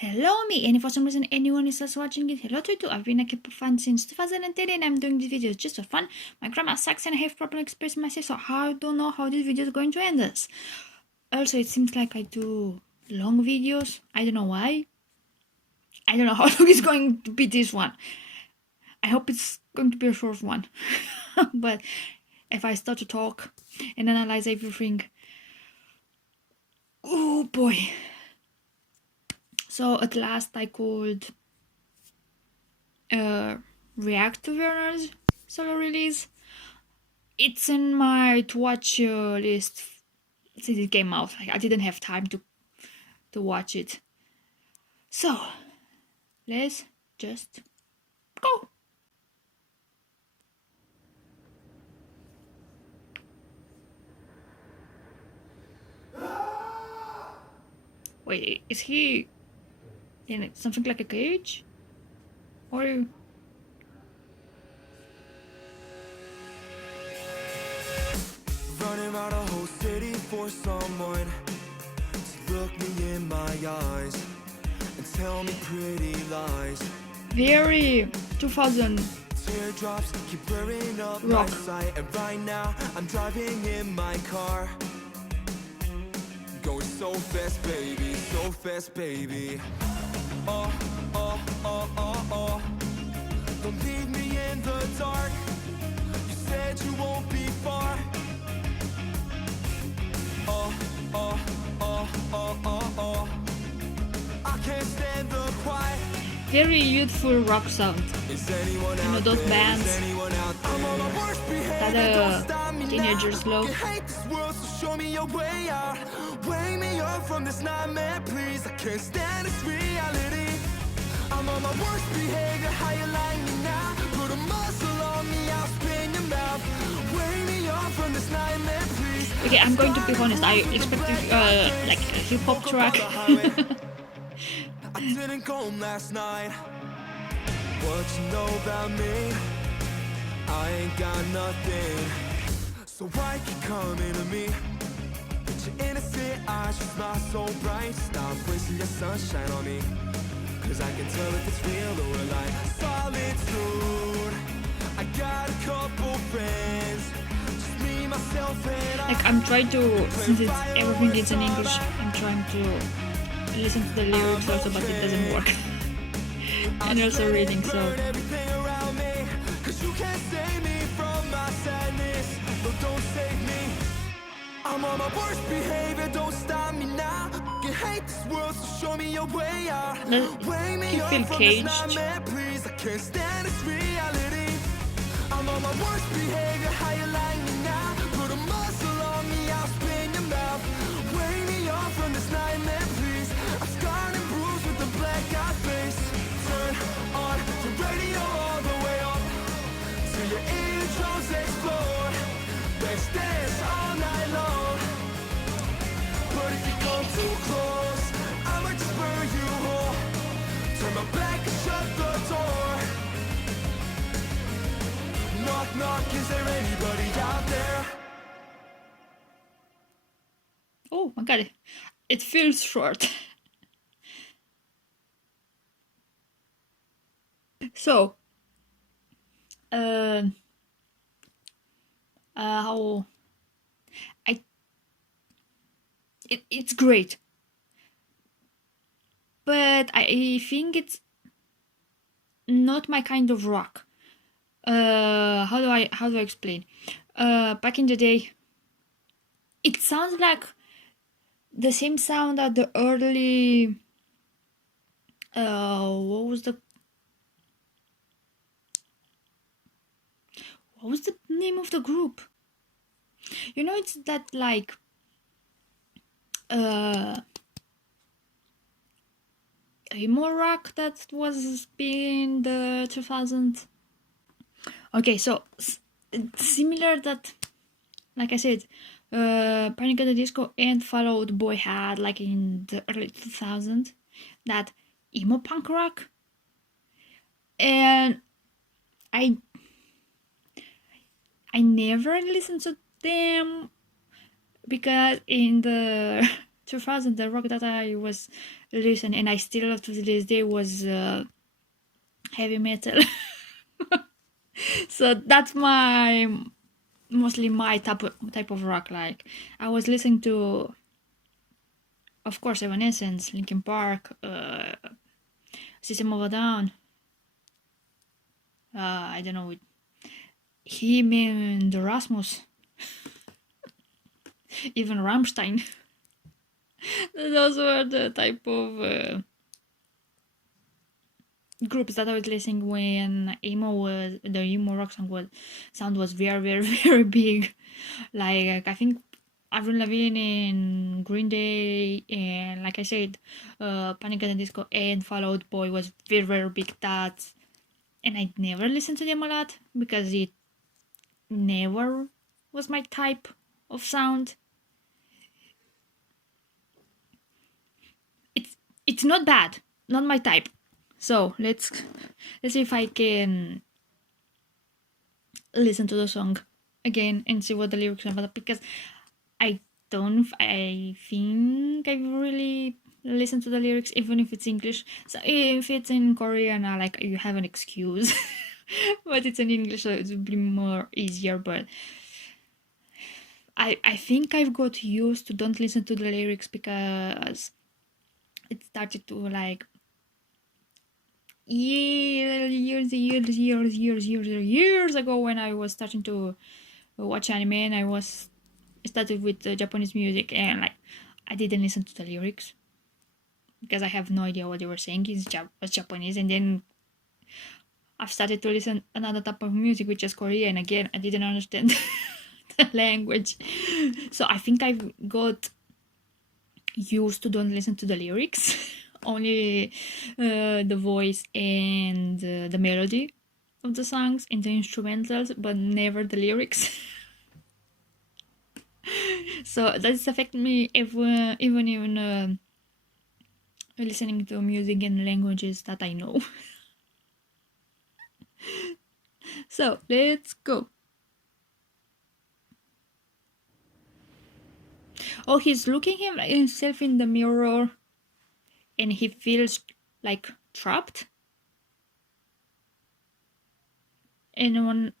Hello me, and if for some reason anyone is just watching it, hello to you too. I've been a kpop fan since 2010 and I'm doing these videos just for fun. My grammar sucks and I have problem expressing myself, so I don't know how this video is going to end us. Also, it seems like I do long videos. I don't know why. I don't know how long it's going to be this one. I hope it's going to be a short one. But if I start to talk and analyze everything, oh boy. So at last I could react to Werner's solo release. It's in my to watch list since it came out. I didn't have time to watch it. So let's just go. Wait, is he in something like a cage? Or running around a whole city for someone to look me in my eyes and tell me pretty lies. very 2000 Teardrops keep blurring up rock. my sight, and right now I'm driving in my car, going so fast, baby, so fast, baby. Oh, oh, oh, oh, oh. Don't leave me in the dark. You said you won't be far. Oh, oh, oh, oh, oh, oh. I can't stand the quiet. Very youthful rock sound. Is anyone You know out those there? bands Is anyone out there? I'm on my worst behavior, that don't stop me teenagers now. love. You hate this world, so show me your way out. Wake me up from this nightmare, please. I can't stand this reality. I'm on my worst behavior, how you like me now? Put a muzzle on me, I'll spin your mouth. Wake me up from this nightmare, please. Okay, I'm going to be honest. I expected like a hip hop track. I didn't go home last night. What you know about me? I ain't got nothing. So why keep coming to me? With your innocent eyes, you smile so bright. Stop wasting your sunshine on me, 'cause I can tell if it's real or a lie. Solitude, I got a couple friends, just me, myself, and I. Like I'm trying to, since everything is in English, I'm trying to listen to the lyrics also, but it doesn't work. And also reading, so Everything around me, 'cause you can't save me from my sadness. No, don't save me. I'm on my worst behavior, don't stop me now. You hate this world, so show me your way out. Wake me you up feel from this caged. nightmare, please. I can't stand this reality. I'm on my worst behavior, how you like me now? Put a muzzle on me, I'll spin your mouth. Wake me up from this nightmare, please. I'm scarred and bruised with a black eye face. Turn on the radio all the way up till your eardrums explode. Let's dance all night long. But if you come too close, I might just burn you whole. Turn my back and shut the door. Knock, knock, is there anybody out there? oh my god, it feels short. So how it's great, but I think it's not my kind of rock. How do I explain? Back in the day, it sounds like the same sound that the early what was the name of the group? You know, it's that like emo rock that was in the 2000s. Okay, so similar that, like I said, Panic at the Disco and Fall Out Boy had like in the early 2000s, that emo punk rock. And I never listened to them because in the 2000 the rock that I was listen and I still love to this day was heavy metal. So that's mostly my type of rock. Like I was listening to, of course, Evanescence, Linkin Park, System of a Down. I don't know, him and Rasmus, even Rammstein. Those were the type of groups that I was listening when the emo rock sound was very, very, very big. Like I think Avril Lavigne and Green Day, and like I said, Panic at the Disco and Fall Out Boy was very, very big. And I never listened to them a lot because it never was my type of sound. It's not bad, not my type. So let's see if I can listen to the song again and see what the lyrics are about, because I think I've really listened to the lyrics, even if it's English. So if it's in Korean, like you have an excuse. But it's in English, so it would be more easier. But I think I've got used to don't listen to the lyrics because it started to like years ago when I was starting to watch anime, and I started with Japanese music, and like I didn't listen to the lyrics because I have no idea what they were saying. It's Japanese, and then I've started to listen another type of music, which is Korean. Again, I didn't understand the language, so I think I've got used to don't listen to the lyrics, only the voice and the melody of the songs and the instrumentals, but never the lyrics. So that's affected me even listening to music in languages that I know. So let's go. Oh, he's looking himself in the mirror and he feels like trapped. And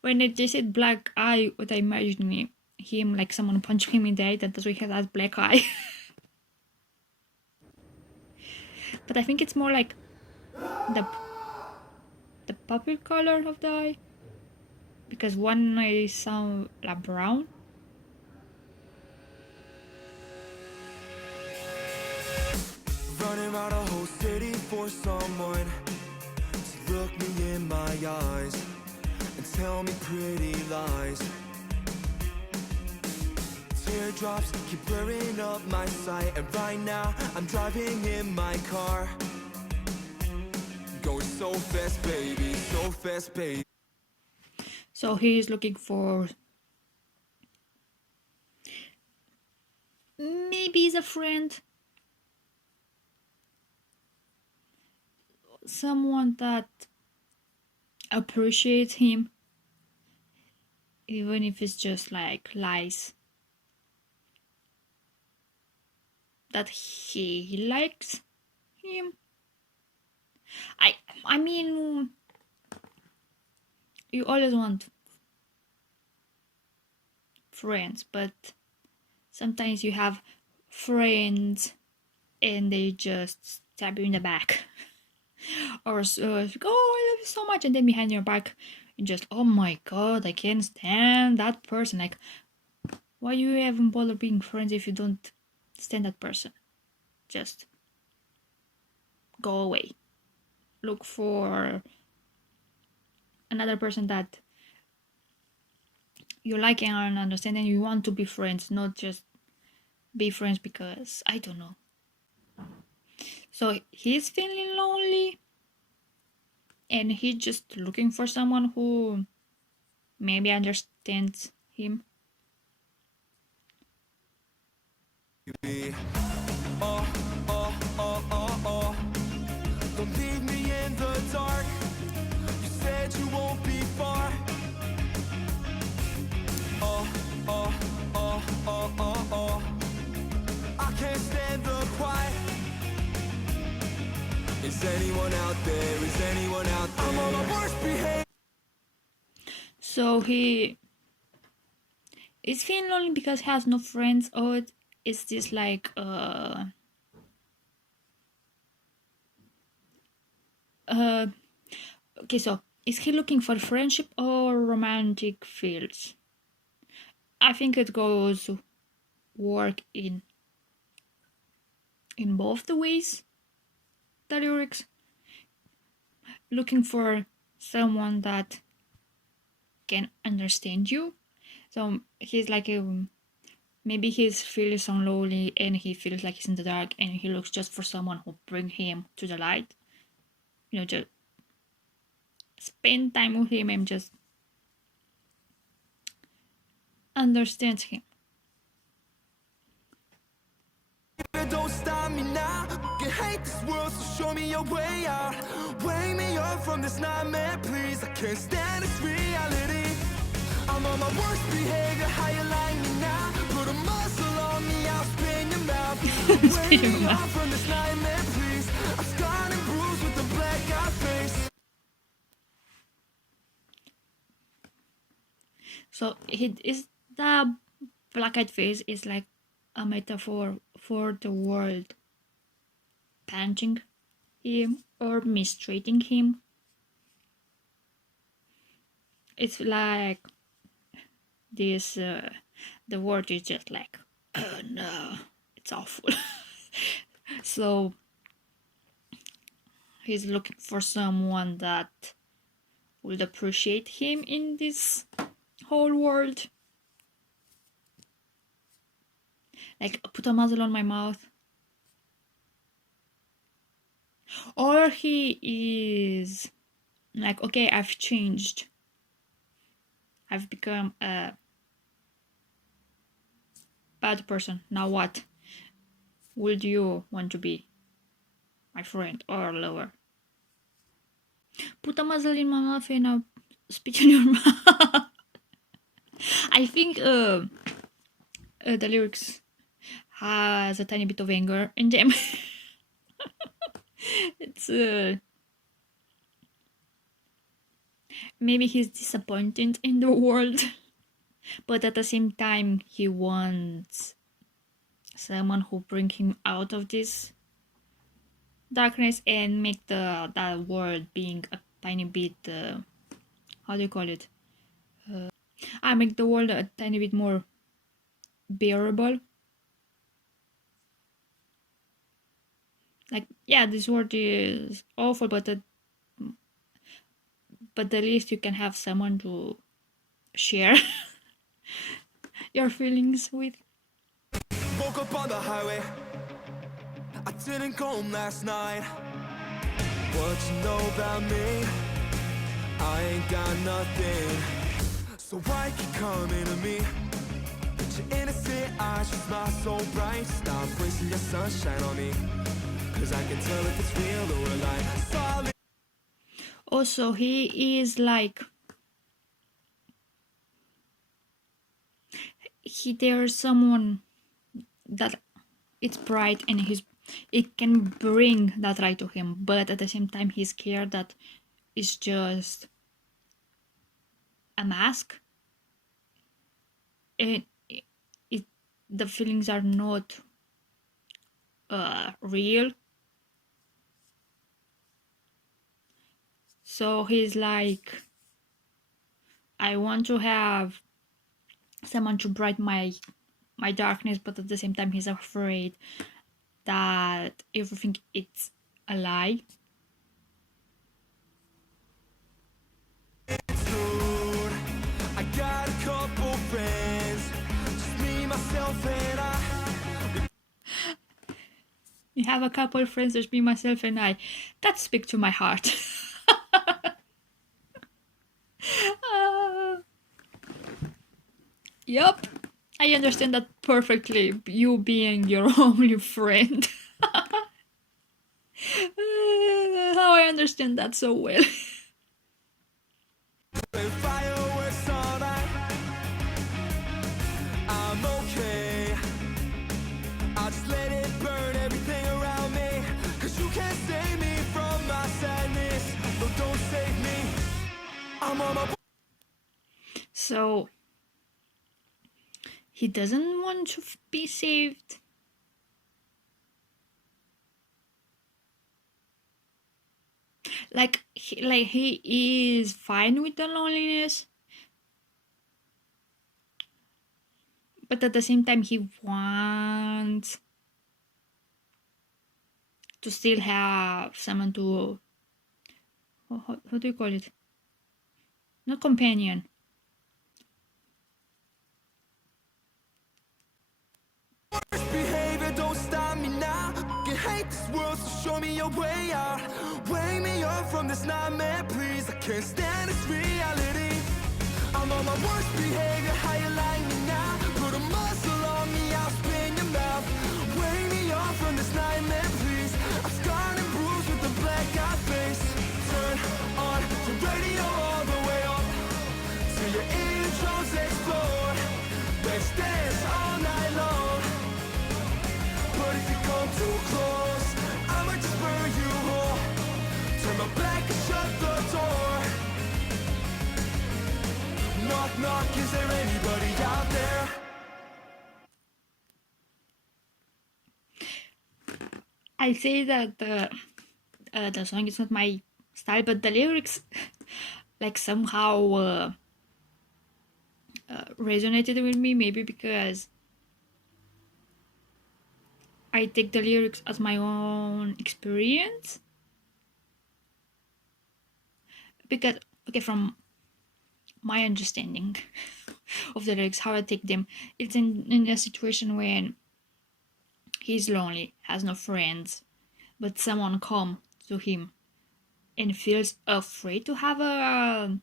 when they said black eye, what I imagined him like someone punched him in the eye, that's why he has black eye. But I think it's more like the purple color of the eye, because one eye is like brown. Running around a whole city for someone to look me in my eyes and tell me pretty lies. Teardrops keep blurring up my sight, and right now I'm driving in my car, going so fast, baby, so fast, baby. So he is looking for maybe he's a friend, someone that appreciates him, even if it's just like lies, that he likes him. I mean, you always want friends, but sometimes you have friends and they just stab you in the back. Or oh, I love you so much, and then behind your back you just, oh my god, I can't stand that person. Like, why you even bother being friends if you don't stand that person? Just go away, look for another person that you like and understand, and you want to be friends, not just be friends because I don't know. So he's feeling lonely, and he's just looking for someone who maybe understands him. Oh, oh, oh, oh, oh. Don't leave me in the dark. You said you won't be far. Oh, oh, oh, oh, oh, oh. I can't stand the quiet. Is anyone out there? Is anyone out there? I'm on my worst behavior. So he is feeling lonely because he has no friends, or is this like okay, so is he looking for friendship or romantic feels? I think it goes work in both the ways. The lyrics, looking for someone that can understand you. So he's like maybe he's feeling so lonely and he feels like he's in the dark and he looks just for someone who bring him to the light. You know, just spend time with him and just understands him. Don't stop me now. You hate this world, so show me your way out. Wake me up from this nightmare, please. I can't stand this reality. I'm on my worst behavior. How you like me now? Put a muzzle on me, I'll spin your mouth. Wake me up from this nightmare, please. I'm scarred and bruised with the black eye face. So the black-eyed face is like a metaphor for the world punching him or mistreating him. It's like this the word is just like, oh no, it's awful. So he's looking for someone that would appreciate him in this whole world. Like, put a muzzle on my mouth. Or he is like, okay, I've changed. I've become a bad person. Now what? Would you want to be my friend or lover? Put a muzzle in my mouth and I'll spit in your mouth. I think the lyrics has a tiny bit of anger in them. It's maybe he's disappointed in the world, but at the same time he wants someone who bring him out of this darkness and make that world being a tiny bit how do you call it? I make the world a tiny bit more bearable. Like, yeah, this world is awful, but at least you can have someone to share your feelings with. Woke up on the highway. I didn't go home last night. What you know about me? I ain't got nothing. So why keep coming to me? With your innocent eyes, you smile so bright. Stop wasting your sunshine on me, 'cause I can tell if it's real or a lie. Solid. Also, he is like there's someone that it's bright and it can bring that light to him, but at the same time he's scared that it's just a mask and the feelings are not real. So he's like, I want to have someone to brighten my darkness, but at the same time he's afraid that everything it's a lie. I got a couple friends, just me, myself, and I. You have a couple of friends, there's me, myself, and I. That speaks to my heart. Yup, I understand that perfectly, you being your only friend. How I understand that so well. Fireworks all night. I'm okay. I'll just let it burn everything around me, 'cause you can't save me from I'm on my So he doesn't want to be saved. Like he is fine with the loneliness, but at the same time he wants to still have someone to, how do you call it? Not companion. worst behavior, don't stop me now. You hate this world, so show me your way out. Wake me up from this nightmare, please. I can't stand this reality. I'm on my worst behavior, how you like me now? Put a muzzle on me, I'll spin your mouth. Wake me up from this nightmare, please. I'm scarred and bruised with the black eye face. Turn on the radio all the way up till your eardrums explode. Let's dance all night long. But if you come too close, I might just burn you whole. Turn my back and shut the door. Knock, knock, is there anybody out there? I say that the song is not my style, but the lyrics like somehow resonated with me, maybe because I take the lyrics as my own experience. Because, okay, from my understanding of the lyrics, how I take them, it's in a situation when he's lonely, has no friends, but someone come to him and feels afraid to have a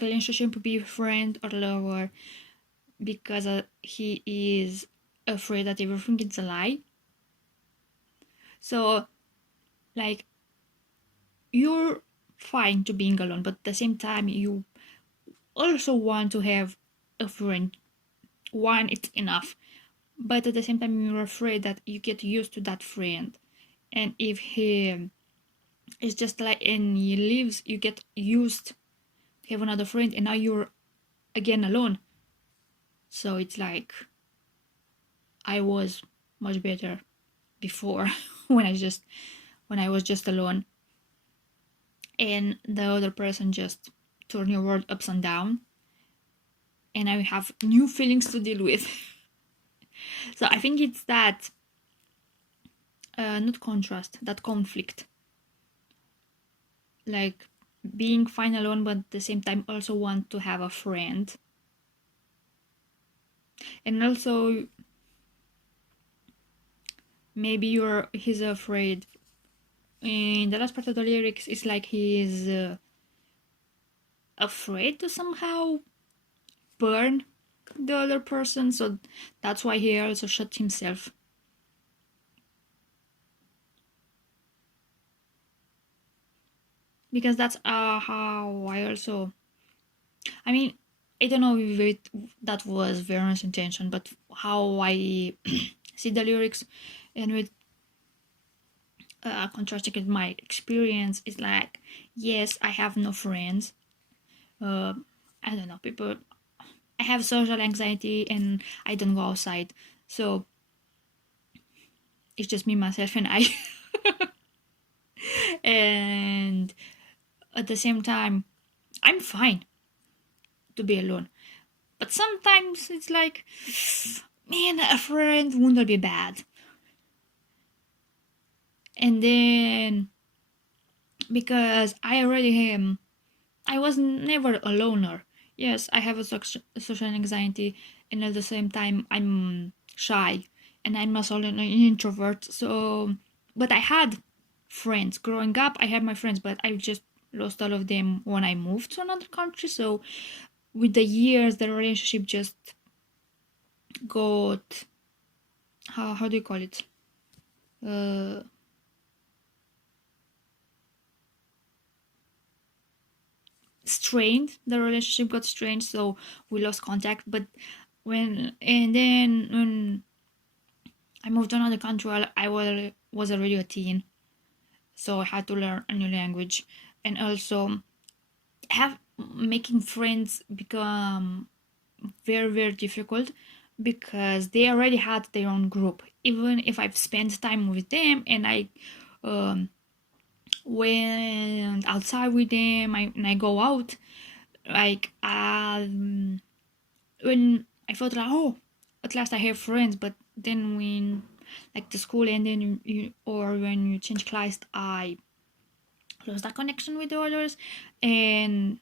relationship, be a friend or lover, because he is afraid that everything is a lie. So, like, you're fine to being alone, but at the same time you also want to have a friend. One, it's enough, but at the same time you're afraid that you get used to that friend, and if he is just like, and he leaves, you get used to have another friend, and now you're again alone. So it's like, I was much better before when I was just alone, and the other person just turn your world upside down, and I have new feelings to deal with. So I think it's that not contrast, that conflict, like being fine alone, but at the same time also want to have a friend. And also maybe he's afraid. In the last part of the lyrics, it's like he is afraid to somehow burn the other person, so that's why he also shot himself. Because that's how I also, I mean, I don't know if that was Vernon's intention, but how I see the lyrics and with contrasting with my experience is like, yes, I have no friends. I don't know, people. I have social anxiety and I don't go outside, so it's just me, myself, and I. And at the same time, I'm fine to be alone. But sometimes it's like, man, a friend wouldn't be bad. And then, because I already am, I was never a loner. Yes, I have a social anxiety, and at the same time, I'm shy, and I'm also an introvert. So, but I had friends growing up. I had my friends, but I just lost all of them when I moved to another country. So, with the years, the relationship just got, how do you call it? Strained. The relationship got strained, so we lost contact. But when I moved to another country, I was already a teen, so I had to learn a new language, and also have making friends become very, very difficult because they already had their own group. Even if I've spent time with them and I um, went outside with them, and I go out, like when I felt like, oh, at last I have friends, but then when like the school ended, or when you change class, I lost that connection with the others, and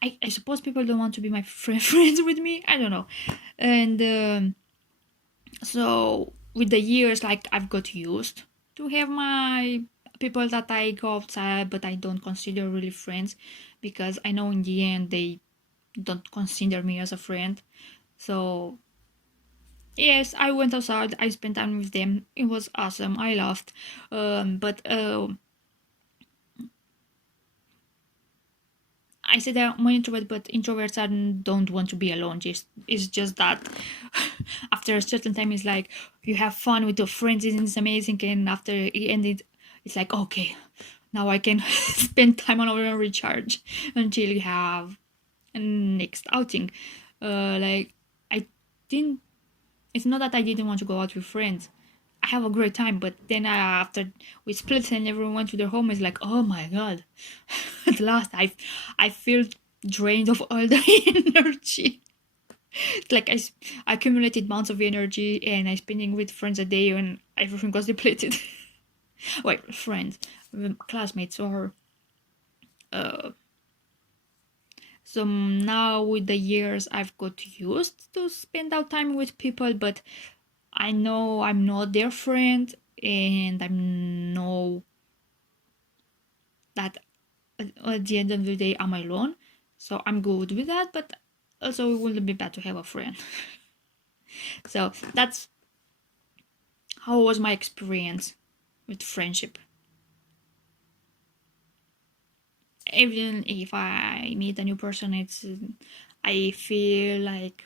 I suppose people don't want to be my friends with me. I don't know, and so with the years, like I've got used to have my people that I go outside, but I don't consider really friends, because I know in the end they don't consider me as a friend. So yes, I went outside, I spent time with them, it was awesome, I laughed, but I said I'm an introvert, but introverts don't want to be alone. It's just that after a certain time, it's like you have fun with your friends, and it's amazing. And after it ended, it's like, okay, now I can spend time on and recharge until you have a next outing. Like I didn't. It's not that I didn't want to go out with friends. I have a great time, but then after we split and everyone went to their home, it's like, oh my god, at last I feel drained of all the energy. It's like I accumulated months of energy, and I spending with friends a day, and everything was depleted. Wait, friends, classmates, or so now with the years I've got used to spend out time with people, but I know I'm not their friend, and I know that at the end of the day I'm alone, so I'm good with that, but also it wouldn't be bad to have a friend. So that's how was my experience with friendship. Even if I meet a new person, it's I feel like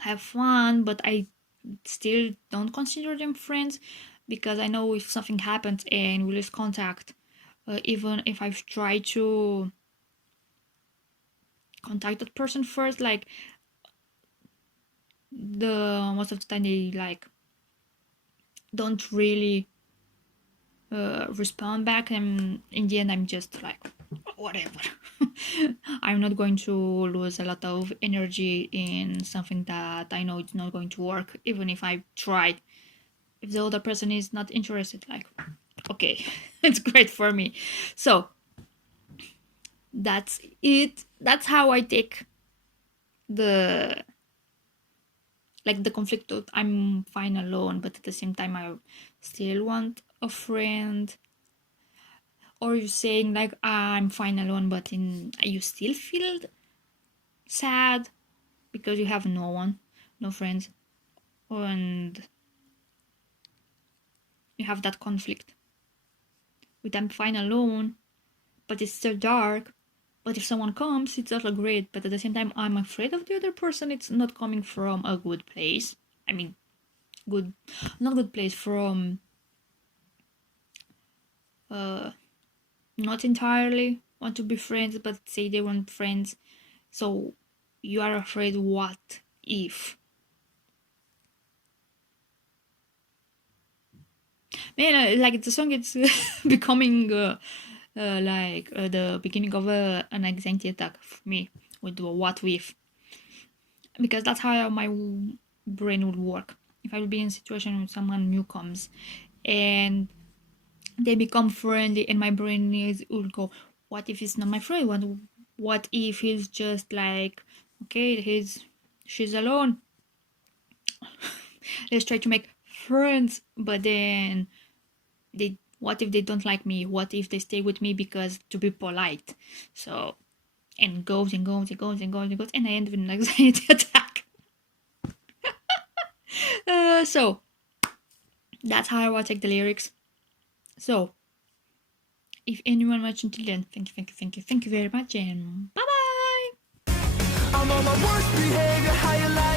have fun, but I still don't consider them friends, because I know if something happens and we lose contact, even if I've tried to contact that person first, like the most of the time they like don't really respond back, and in the end I'm just like, whatever. I'm not going to lose a lot of energy in something that I know it's not going to work, even if I tried. If the other person is not interested, like, okay, it's great for me. So that's it. That's how I take the the conflict of I'm fine alone, but at the same time I still want a friend. Or you saying like, I'm fine alone, but you still feel sad because you have no one, no friends, and you have that conflict with I'm fine alone, but it's still dark. But if someone comes, it's also great. But at the same time, I'm afraid of the other person. It's not coming from a good place. I mean, good, not good place, from not entirely want to be friends, but say they want friends. So you are afraid, what if? Man, like the song, it's becoming the beginning of an anxiety attack for me with the what if, because that's how my brain would work. If I would be in a situation when someone new comes and they become friendly, and my brain would go, what if it's not my friend? What if he's just like, okay, she's alone, let's try to make friends, but then what if they don't like me? What if they stay with me because to be polite? So, and goes and goes and goes and goes and goes, and I end with an anxiety attack. So that's how I take the lyrics. So if anyone watched until then, thank you very much, and bye bye. I'm on my worst behavior, how you like